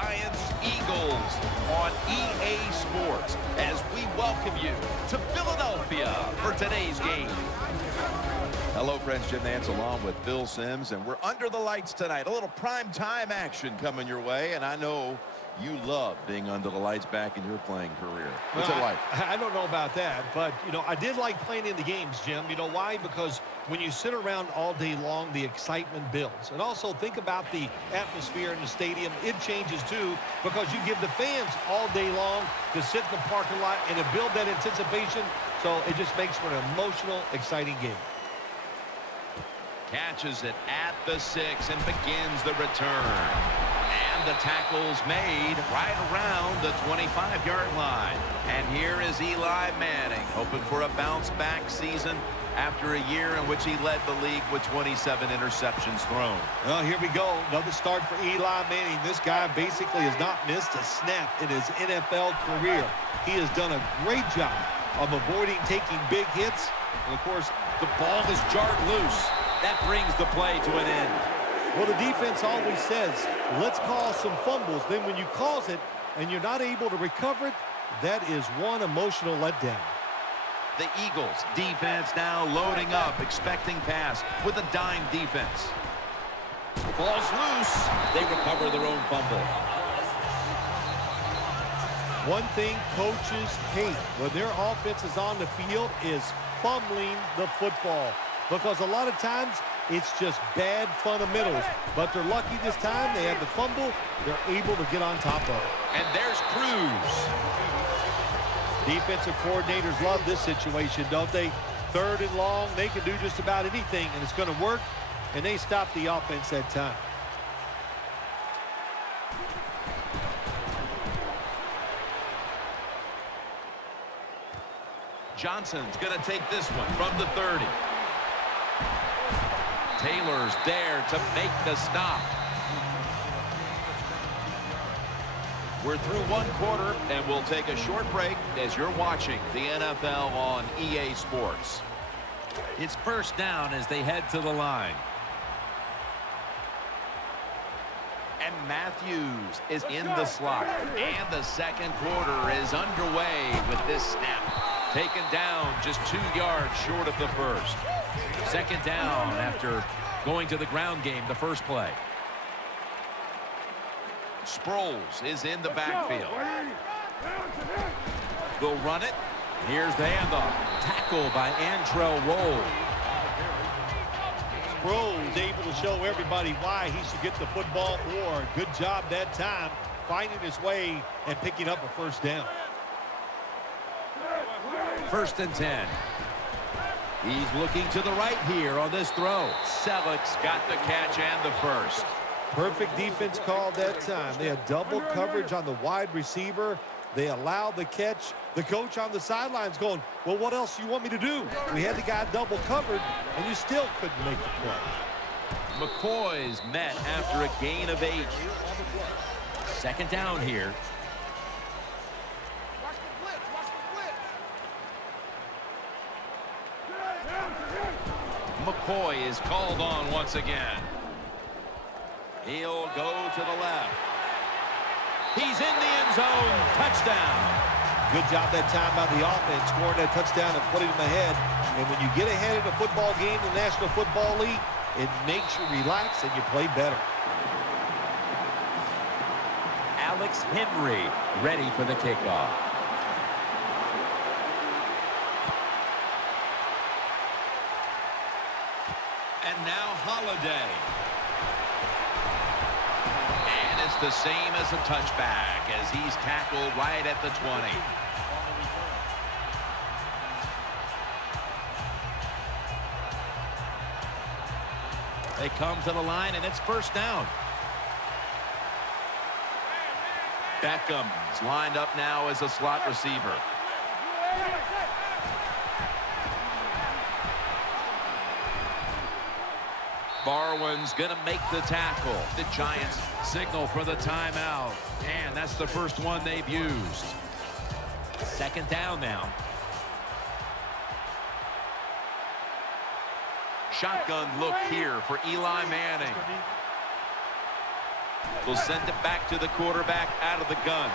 Giants-Eagles on EA Sports as we welcome you to Philadelphia for today's game. Hello, friends. Jim Nantz along with Phil Simms, and we're under the lights tonight. A little prime time action coming your way, and I know you love being under the lights back in your playing career. What's it like? I don't know about that, but, I did like playing in the games, Jim. You know why? Because when you sit around all day long, the excitement builds. And also think about the atmosphere in the stadium. It changes, too, because you give the fans all day long to sit in the parking lot and to build that anticipation. So it just makes for an emotional, exciting game. Catches it at the 6 and begins the return. And the tackle's made right around the 25-yard line. And here is Eli Manning, hoping for a bounce-back season after a year in which he led the league with 27 interceptions thrown. Well, here we go. Another start for Eli Manning. This guy basically has not missed a snap in his NFL career. He has done a great job of avoiding taking big hits. And, of course, the ball is jarred loose. That brings the play to an end. Well, the defense always says, let's cause some fumbles. Then when you cause it and you're not able to recover it, that is one emotional letdown. The Eagles defense now loading up, expecting pass with a dime defense. Ball's loose. They recover their own fumble. One thing coaches hate when their offense is on the field is fumbling the football. Because a lot of times, it's just bad fundamentals. But they're lucky this time. They had the fumble. They're able to get on top of it. And there's Cruz. Defensive coordinators love this situation, don't they? 3rd and long, they can do just about anything, and it's going to work. And they stop the offense that time. Johnson's going to take this one from the 30. Taylor's there to make the stop. We're through one quarter, and we'll take a short break as you're watching the NFL on EA Sports. It's first down as they head to the line. And Matthews is in the slot. And the second quarter is underway with this snap. Taken down just 2 yards short of the first. Second down after going to the ground game the first play. Sproles is in the backfield. They'll run it. Here's the handoff. Tackle by Antrell Roll. Sproles able to show everybody why he should get the football more. Good job that time, finding his way and picking up a first down. 1st and 10. He's looking to the right here on this throw. Selleck's got the catch and the first. Perfect defense call that time. They had double coverage on the wide receiver. They allowed the catch. The coach on the sidelines going, well, what else do you want me to do? We had the guy double covered, and you still couldn't make the play. McCoy's met after a gain of 8. Second down here. McCoy is called on once again. He'll go to the left. He's in the end zone. Touchdown. Good job that time by the offense, scoring that touchdown and putting them ahead. And when you get ahead in a football game in the National Football League, it makes you relax and you play better. Alex Henry ready for the kickoff. And now Holiday. And it's the same as a touchback as he's tackled right at the 20. They come to the line, and it's first down. Beckham's lined up now as a slot receiver. Barwin's going to make the tackle. The Giants signal for the timeout, and that's the first one they've used. Second down now. Shotgun look here for Eli Manning. Will send it back to the quarterback out of the gun.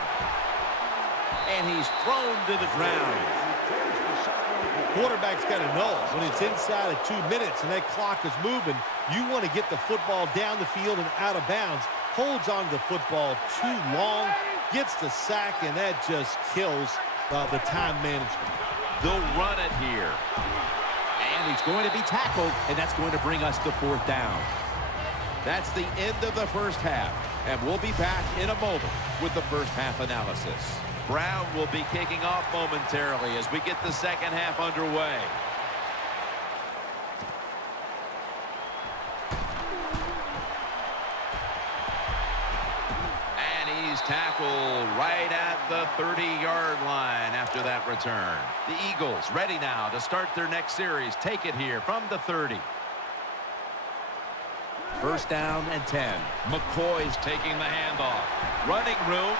And he's thrown to the ground. Quarterback's got to know when it's inside of 2 minutes and that clock is moving, you want to get the football down the field and out of bounds. Holds on to the football too long, gets the sack, and that just kills the time management. They'll run it here. And he's going to be tackled, and that's going to bring us to 4th down. That's the end of the first half, and we'll be back in a moment with the first half analysis. Brown will be kicking off momentarily as we get the second half underway. And he's tackled right at the 30-yard line after that return. The Eagles ready now to start their next series. Take it here from the 30. 1st down and 10. McCoy's taking the handoff. Running room.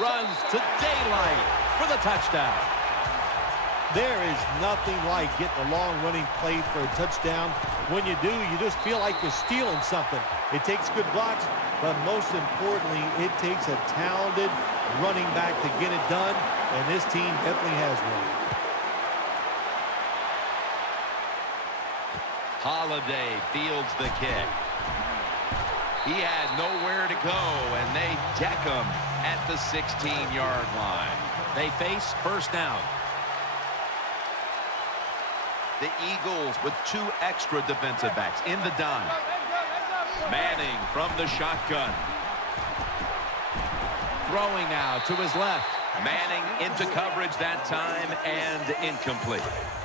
Runs to daylight for the touchdown. There is nothing like getting a long running play for a touchdown. When you do, you just feel like you're stealing something. It takes good blocks, but most importantly, it takes a talented running back to get it done, and this team definitely has one. Holiday fields the kick. He had nowhere to go, and they deck him at the 16-yard line. They face 1st down. The Eagles with 2 extra defensive backs in the dime. Manning from the shotgun. Throwing now to his left. Manning into coverage that time and incomplete.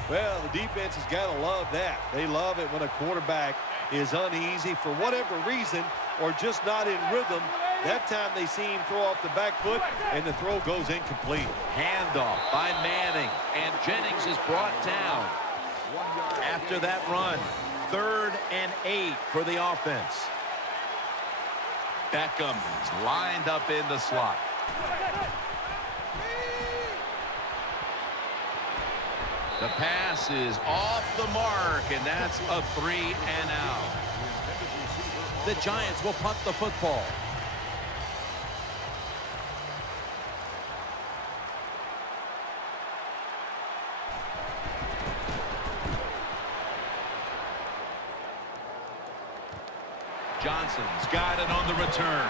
Well, the defense has got to love that. They love it when a quarterback is uneasy for whatever reason or just not in rhythm. That time they see him throw off the back foot, and the throw goes incomplete. Handoff by Manning, and Jennings is brought down. After that run, 3rd and 8 for the offense. Beckham is lined up in the slot. The pass is off the mark, and that's a 3 and out. The Giants will punt the football. Johnson's got it on the return.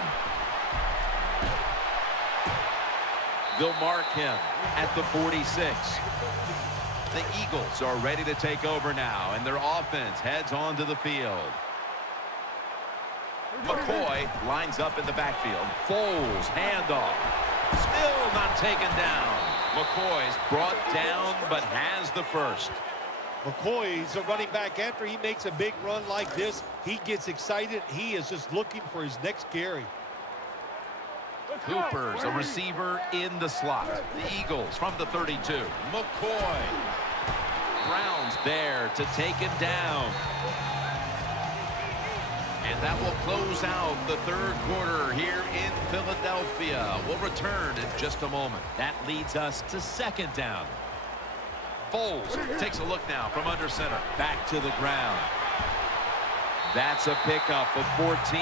They'll mark him at the 46. The Eagles are ready to take over now, and their offense heads onto the field. McCoy lines up in the backfield. Foles, handoff. Still not taken down. McCoy's brought down, but has the first. McCoy's a running back. After he makes a big run like this, he gets excited. He is just looking for his next carry. Cooper's a receiver in the slot. The Eagles from the 32. McCoy. Brown's there to take him down. And that will close out the 3rd quarter here in Philadelphia. We'll return in just a moment. That leads us to 2nd down. Foles takes a look now from under center. Back to the ground. That's a pickup of 14.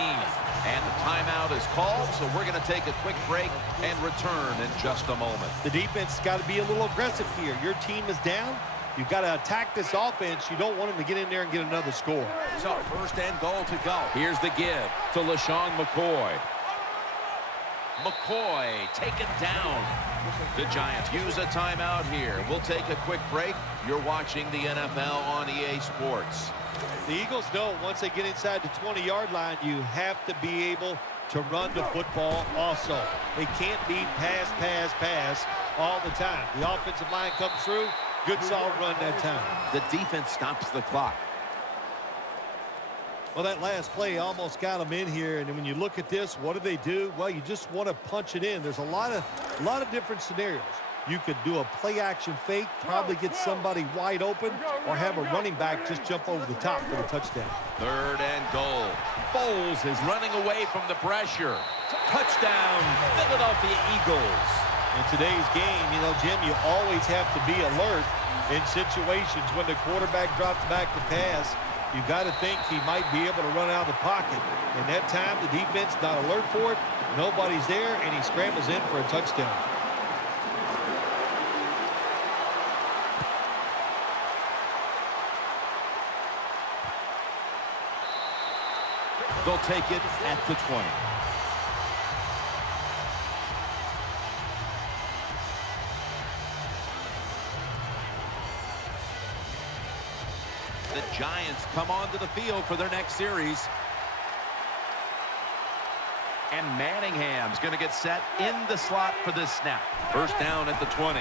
And the timeout is called, so we're going to take a quick break and return in just a moment. The defense has got to be a little aggressive here. Your team is down. You've got to attack this offense. You don't want them to get in there and get another score. So 1st and goal to go. Here's the give to LaShawn McCoy. McCoy taken down. The Giants use a timeout here. We'll take a quick break. You're watching the NFL on EA Sports. The Eagles know once they get inside the 20-yard line, you have to be able to run the football also. They can't be pass, pass, pass all the time. The offensive line comes through. Good solid run that time. The defense stops the clock. Well, that last play almost got them in here, and when you look at this, what do? Well, you just want to punch it in. There's a lot of different scenarios. You could do a play-action fake, probably get somebody wide open, or have a running back just jump over the top for the touchdown. 3rd and goal. Foles is running away from the pressure. Touchdown, Philadelphia Eagles. In today's game, you know, Jim, you always have to be alert. In situations when the quarterback drops back to pass, you've got to think he might be able to run out of the pocket. And that time, the defense not alert for it. Nobody's there, and he scrambles in for a touchdown. They'll take it at the 20. The Giants come onto the field for their next series. And Manningham's going to get set in the slot for this snap. First down at the 20.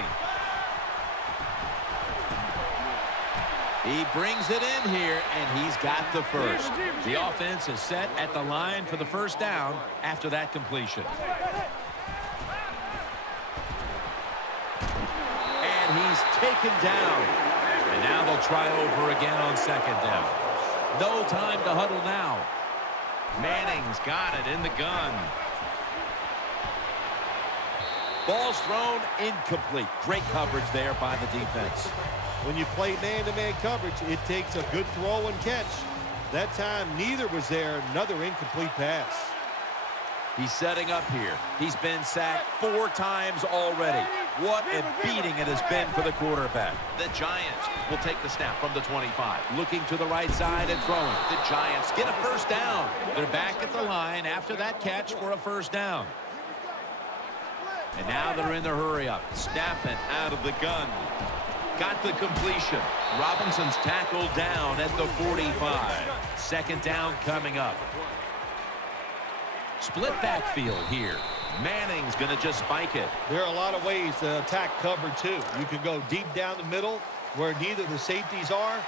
He brings it in here, and he's got the first. The offense is set at the line for the first down after that completion. And he's taken down. And now they'll try over again on second down. No time to huddle now. Manning's got it in the gun. Ball's thrown incomplete. Great coverage there by the defense. When you play man-to-man coverage, it takes a good throw and catch. That time, neither was there. Another incomplete pass. He's setting up here. He's been sacked 4 times already. What a beating it has been for the quarterback. The Giants will take the snap from the 25. Looking to the right side and throwing. The Giants get a first down. They're back at the line after that catch for a first down. And now they're in the hurry-up. Snapping out of the gun. Got the completion. Robinson's tackled down at the 45. Second down coming up. Split backfield here. Manning's going to just spike it. There are a lot of ways to attack cover, too. You can go deep down the middle where neither the safeties are,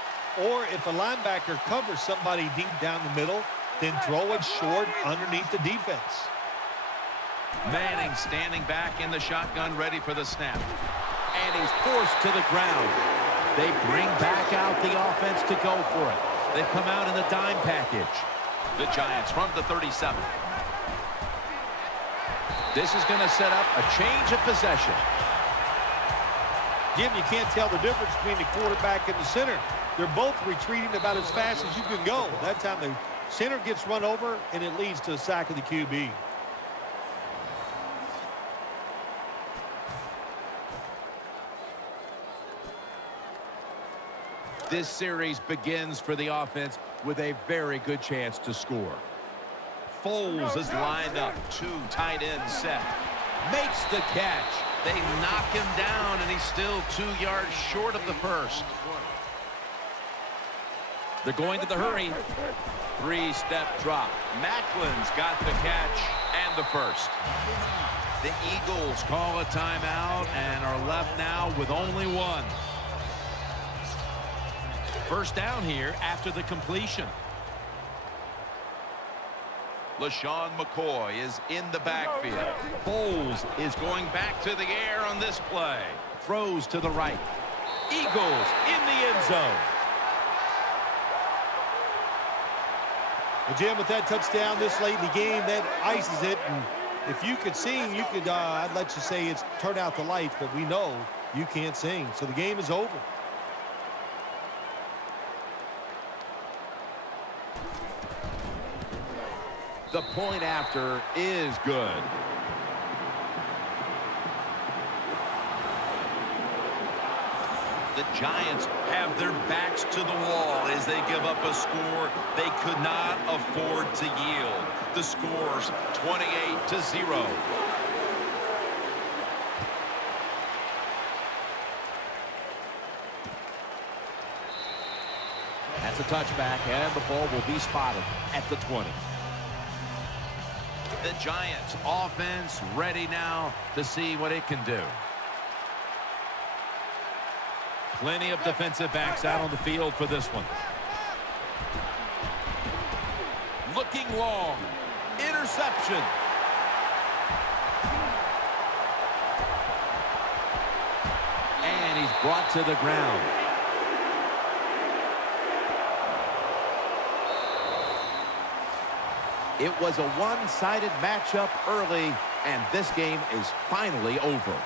or if a linebacker covers somebody deep down the middle, then throw it short underneath the defense. Manning standing back in the shotgun, ready for the snap. And he's forced to the ground. They bring back out the offense to go for it. They've come out in the dime package. The Giants from the 37. This is going to set up a change of possession. Jim, you can't tell the difference between the quarterback and the center. They're both retreating about as fast as you can go. That time the center gets run over, and it leads to a sack of the QB. This series begins for the offense with a very good chance to score. Foles is lined up. 2 tight ends set. Makes the catch. They knock him down, and he's still 2 yards short of the first. They're going to the hurry. 3-step drop. Macklin's got the catch and the first. The Eagles call a timeout and are left now with only 1. First down here after the completion. LaShawn McCoy is in the backfield. Foles is going back to the air on this play. Throws to the right. Eagles in the end zone. Well, Jim, with that touchdown this late in the game, that ices it. And if you could sing, you could, I'd let you say it's turn out the lights, but we know you can't sing. So the game is over. The point after is good. The Giants have their backs to the wall as they give up a score they could not afford to yield. The score's 28-0. That's a touchback, and the ball will be spotted at the 20. The Giants offense ready now to see what it can do. Plenty of defensive backs out on the field for this one. Looking long. Interception. And he's brought to the ground. It was a one-sided matchup early, and this game is finally over.